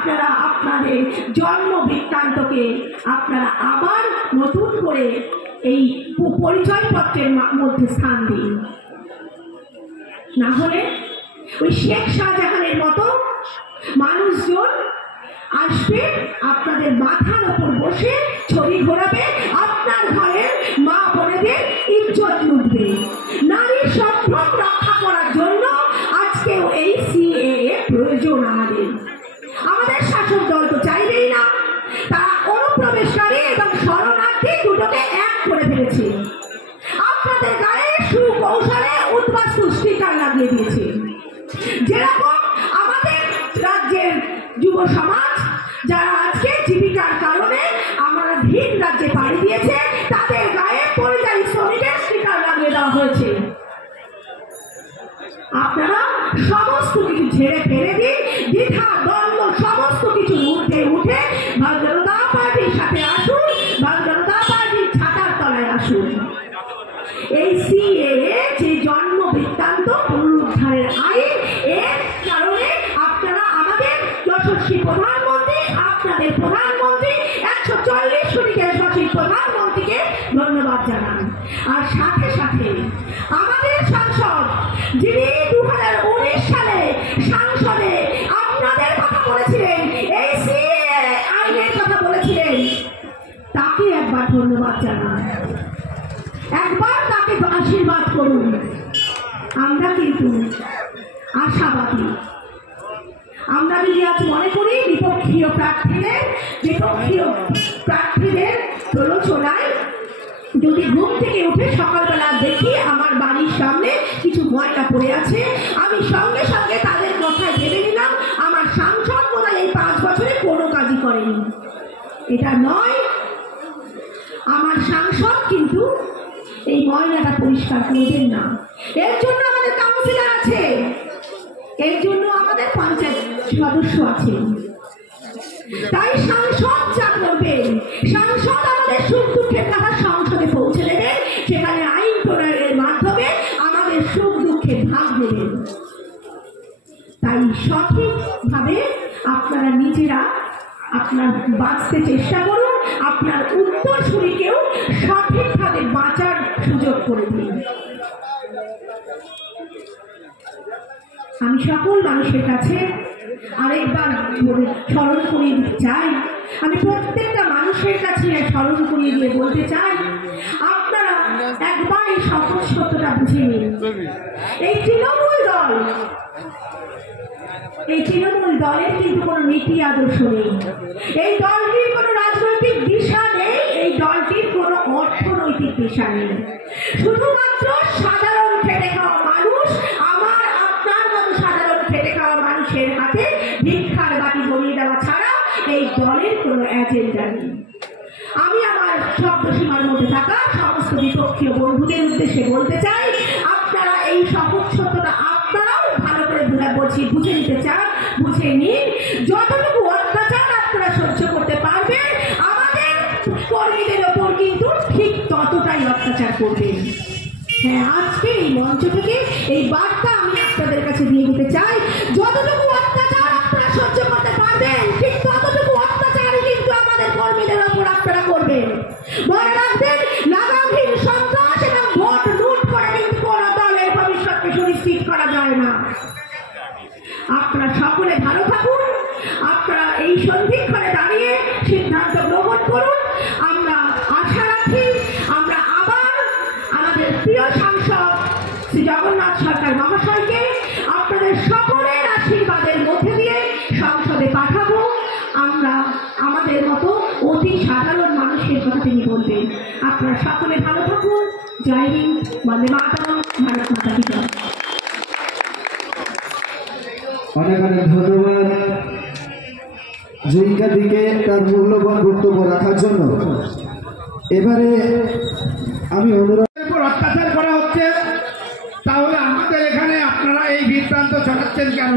আপনারা আপনাদের জন্ম বৃত্তান্তকে আপনারা আবার নতুন করে এই পরিচয়পত্রের মধ্যে স্থান দিন। না হলে ওই শেখ শাহজাহানের মতো মানুষজন আসবে, আপনাদের মাথার ওপর বসে ছবি ঘোরাবে, আপনার ঘরের মা বোনেদের ইজ্জত লুটবে। নারীর সম্ভ্রম রক্ষা করার জন্য আজকেও এই সিএএ প্রয়োজন। আমাদের শাসক দল তো চাইবেই না, তারা অনুপ্রবেশকারী এবং শরণার্থী দুটোকে এক করে ফেলেছে। আপনাদের গায়ে সুকৌশলে উদ্বাস্তু স্টিকার লাগিয়ে দিয়েছে। যেরকম আমাদের রাজ্যের যুব সমাজ যারা আজকে জীবিকার কারণে আমরা ভিন রাজ্যে পাড়ি দিয়েছে, তাদের গায়ে পরিযায়ী শ্রমিকের স্টিকার লাগিয়ে দেওয়া হয়েছে। আপনারা সমস্ত কিছু ছেড়ে ফেলে দিন, দ্বিধা দ্বন্দ্ব সমস্ত কিছু ঊর্ধ্বে উঠে ভারতীয় জনতা পার্টির সাথে আসুন, ভারতীয় জনতা পার্টির ছাতার তলায় আসুন। এই সিএএ যে জন্ম বৃত্তান্ত পুনরুদ্ধারের আইন, এর কারণে আপনারা আমাদের যশস্বী প্রধানমন্ত্রী, আপনাদের প্রধানমন্ত্রী 140 কোটি দেশবাসীর প্রধানমন্ত্রীকে ধন্যবাদ জানান। আর সাথে সাথে আমাদের সাংসদ যিনি 2019 সালে সংসদে আপনাদের কথা বলেছিলেন, এই সিএএ আইনের কথা বলেছিলেন, তাকে একবার ধন্যবাদ জানান, একবার তাকে আশীর্বাদ করুন। আমরা কিন্তু আশাবাদী। আমরা যদি আজ মনে করি বিপক্ষীয় প্রার্থীদের প্রলোচনায় যদি ঘুম থেকে উঠে সকালবেলা দেখি আমার বাড়ির সামনে কিছু ময়লা পড়ে আছে, আমি সঙ্গে সঙ্গে তাদের কথায় ভেবে নিলাম আমার সাংসদ বোধহয় এই 5 বছরে কোনো কাজই করেনি। এটা নয়, আমার সাংসদ কিন্তু এই ময়লাটা পরিষ্কার করবেন না। এর জন্য আমাদের কাউন্সিলর আছে, এর জন্য আমাদের পঞ্চায়েত সদস্য আছে। তাই সাংসদ যা করবেন, সাংসদ আমাদের সুখ দুঃখের কথা সংসদে পৌঁছে দেবেন, সেখানে আইন প্রণয়নের মাধ্যমে আমাদের সুখ দুঃখের ভাগ দেবেন। তাই সঠিকভাবে আপনারা নিজেরা আপনার বাঁচতে চেষ্টা করুন, আপনার উত্তরসূরিকেও সঠিকভাবে বাঁচার সুযোগ করে দিন। আমি সকল মানুষের কাছে আরেকবার স্মরণ করিয়ে দিতে চাই, আমি প্রত্যেকটা মানুষের কাছে স্মরণ করিয়ে দিয়ে বলতে চাই, আপনারা একবার এই সহজ সত্যটা বুঝে নিন। এই তৃণমূল দলের কিন্তু কোনো নীতি আদর্শ নেই, এই দলটির কোনো রাজনৈতিক দিশা নেই, এই দলটির কোনো অর্থনৈতিক দিশা নেই। শুধুমাত্র সাধারণ খেটে খাওয়া মানুষ, আমার আপনার মতো সাধারণ খেটে খাওয়া মানুষের হাতে ভিক্ষার বাটি গড়িয়ে দেওয়া ছাড়া এই দলের কোনো এজেন্ডা নেই। আমি আমার শব্দ সীমার মধ্যে থাকা সমস্ত বিপক্ষীয় বন্ধুদের উদ্দেশ্যে বলতে চাই, আপনারা এই সহজ সত্যটা আপনারাও ভালো করে বুঝে নিতে চান, বুঝে নিন। যতটুকু অত্যাচার আপনারা সহ্য করতে পারবেন, আমাদের কর্মীদের ওপর কিন্তু ঠিক ততটাই অত্যাচার করবেন। হ্যাঁ, আজকে এই মঞ্চ থেকে এই বার্তা আমি আপনাদের কাছে দিয়ে দিতে চাই, যতটুকু অত্যাচার আপনারা সহ্য করতে পারবেন, ঠিক ততটুকু অত্যাচারই কিন্তু আমাদের কর্মীদের ওপর আপনারা করবেন। মনে রাখবেন, লাগামহীন সন্ত্রাস এবং ভোট লুট করে কিন্তু কোনো দলের ভবিষ্যৎকে সুনিশ্চিত করা যায় না। আপনারা সকলে ভালো থাকুন, আপনারা এই সন্ধিক্ষণে দাঁড়িয়ে সিদ্ধান্ত গ্রহণ করুন। আমরা আশা রাখি আমরা আবার আমাদের প্রিয় সাংসদ শ্রী জগন্নাথ সরকার মহাশয়কে আপনাদের সকলের আশীর্বাদের মধ্যে দিয়ে সংসদে পাঠাবো। আমরা আমাদের মতো অতি সাধারণ মানুষের কথা তিনি বলবেন। আপনারা সকলে ভালো থাকুন। জয় হিন্দ, বন্দে মাতরম, ভারত মাতা কি জয়। অনেক অনেক ধন্যবাদ জয়িকা দিকে তার মূল্যবান বক্তব্য রাখার জন্য। এবারে আমি অনুরোধ, অত্যাচার করা হচ্ছে, তাহলে আমাদের এখানে আপনারা এই বৃত্তান্ত ছড়াচ্ছেন কেন?